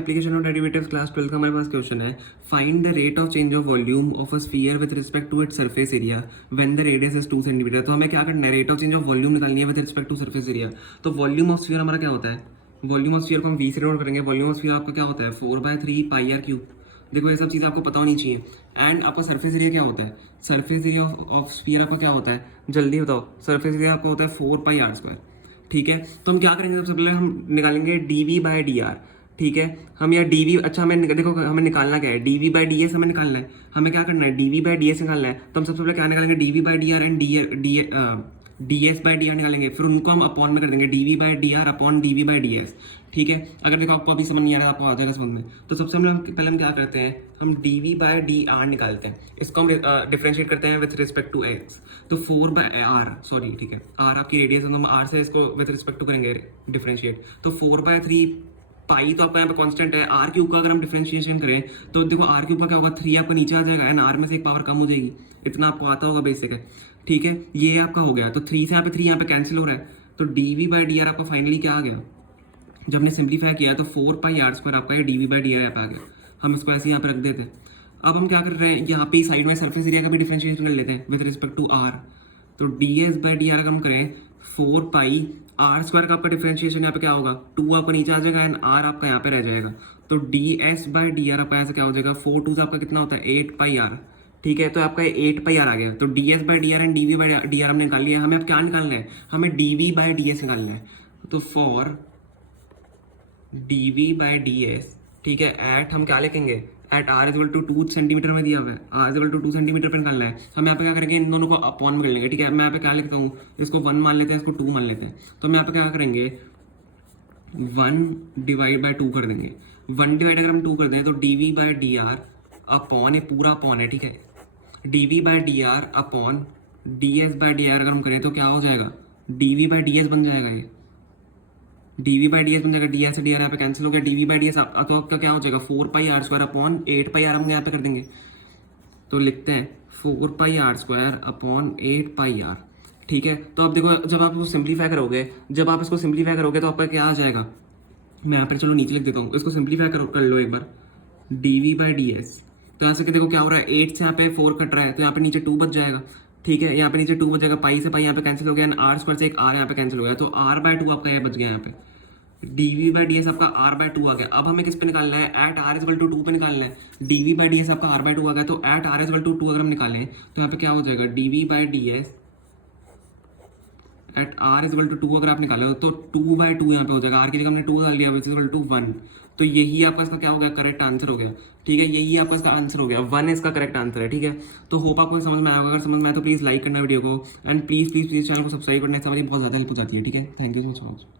Application of derivatives class 12 का हमारे पास क्वेश्चन है, find the rate of change of volume of a sphere with respect to its surface area when the radius is 2 centimetre. तो हमें क्या करना है, rate of change of volume निकालनी है with respect to surface area. तो volume of sphere हमारा क्या होता है, वॉल्यूम ऑफ स्फीयर को हम वी से नोट करेंगे। वॉल्यूम ऑफ स्फीयर आपका क्या होता है 4/3 पाई आर क्यूब। देखो ये सब चीज़ आपको पता होनी चाहिए। एंड आपका सरफेस एरिया क्या होता है, सरफेस एरिया ऑफ स्फीयर आपका क्या होता है, जल्दी बताओ। सरफेस एरिया आपका होता है 4πr²। ठीक है, तो हम क्या करेंगे, सबसे पहले हम निकालेंगे dv/dr। ठीक है, हम यार dv, अच्छा हमें देखो हमें निकालना क्या है, dv/ds हमें निकालना है। हमें क्या करना है, dv/ds निकालना है। तो हम सबसे पहले क्या निकालेंगे, dv/dr एंड ds/dr निकालेंगे। फिर उनको हम अपॉन में कर देंगे, dv/dr अपॉन dv/ds। ठीक है, अगर देखो आपको अभी समझ नहीं आ रहा है, आपको आ जाएगा समझ में। तो सबसे पहले हम क्या करते हैं, हम dv/dr निकालते हैं। इसको हम डिफरेंशिएट करते हैं विथ रिस्पेक्ट टू x। तो 4/r, सॉरी ठीक है, r आपकी रेडियस है, तो हम r से इसको विथ रिस्पेक्ट टू करेंगे डिफरेंशिएट। तो 4/3 पाई तो आपका यहाँ पे कांस्टेंट है। आर क्यूब का अगर हम डिफरेंशिएशन करें तो देखो आर क्यूब का क्या होगा, 3 आपका नीचे आ जाएगा एंड आर में से एक पावर कम हो जाएगी। इतना आपको आता होगा बेसिक है। ठीक है, ये आपका हो गया। तो 3 से यहाँ पे 3 यहाँ पे कैंसिल हो रहा है। तो dv/dr आपका फाइनली क्या आ गया, जब हमने सिंप्लीफाई किया तो 4πr² आपका ये dv/dr यहाँ पे आ गया। हम इसको ऐसे यहाँ पे रख देते हैं। अब हम क्या कर रहे हैं, यहाँ पे साइड में सरफेस एरिया का भी डिफरेंशिएशन कर लेते हैं विद रिस्पेक्ट टू आर। तो ds/dr अगर हम करें 4πr² का आपका डिफरेंशिएशन यहाँ पे क्या होगा, 2 आपका नीचे आ जाएगा एंड r आपका यहाँ पे रह जाएगा। तो ds/dr आपका यहाँ से क्या हो जाएगा, 4 2 आपका कितना होता है 8πr। ठीक है, तो आपका 8πr आ गया। तो ds/dr एंड dv/dr हमने निकाल लिया। हमें अब क्या निकालना है, हमें dv/ds निकालना है। तो फॉर dv/ds, ठीक है, एट हम क्या लिखेंगे, एट r 2 सेंटीमीटर में दिया हुआ है, r 2 सेंटीमीटर पे निकालना है। हम यहाँ पे क्या करेंगे, इन दोनों को अपॉन में कर लेंगे। ठीक है, मैं यहाँ पे क्या लिखता हूँ, इसको 1 मान लेते हैं, इसको 2 मान लेते हैं। तो हम यहाँ पे क्या करेंगे, 1/2 कर देंगे। 1 अगर हम 2 कर दें तो dv/dr अपॉन, ये पूरा अपॉन है। ठीक है, dv/dr अपॉन ds/dr अगर हम करें तो क्या हो जाएगा, dv/ds बन जाएगा। ये dv/ds बन जाएगा, ds से dr यहाँ पे कैंसिल हो गया। dv/ds तो आपका क्या हो जाएगा 4πr² अपॉन 8πr हम यहाँ पे कर देंगे। तो लिखते हैं 4πr² अपॉन 8πr। ठीक है, तो अब देखो जब आप इसको सिंप्लीफाई करोगे, तो आपका क्या आ जाएगा, मैं यहाँ पर चलो नीचे लिख देता हूँ, इसको सिंप्लीफाई कर लो एक बार। dv/ds, तो यहाँ से देखो क्या हो रहा है, 8 से यहाँ पे 4 कट रहा है, तो यहाँ पे नीचे 2 बच जाएगा। ठीक है, यहाँ पे नीचे 2 बच जाएगा, पाई से पाई यहाँ पे कैंसिल हो गया, r² से एक r यहाँ पे कैंसिल हो गया। तो r/2 आपका ये बच गया। यहाँ पे dv/ds आपका r/2 आ गया। अब हमें किस पे निकालना है, एट r 2 पे निकालना है। dv/ds आपका r/2 आ गया। तो एट r 2 अगर हम निकालें तो यहाँ पे क्या हो जाएगा, dv/ds एट r 2 अगर आप निकालो तो 2/2 यहाँ पे हो जाएगा। r की जगह हमने 2 डाल दिया, विच इज इक्वल टू 1। तो यही आपका इसका क्या हो गया, करेक्ट आंसर हो गया। ठीक है, यही आपका इसका आंसर हो गया, 1 इसका करेक्ट आंसर है। ठीक है, तो होप आपको समझ में आएगा। अगर समझ में आया तो प्लीज़ लाइक करना वीडियो को, एंड प्लीज़ चैनल को सब्सक्राइब करना, हमारी बहुत ज़्यादा हेल्प हो जाती है। ठीक है, थैंक यू सो मच।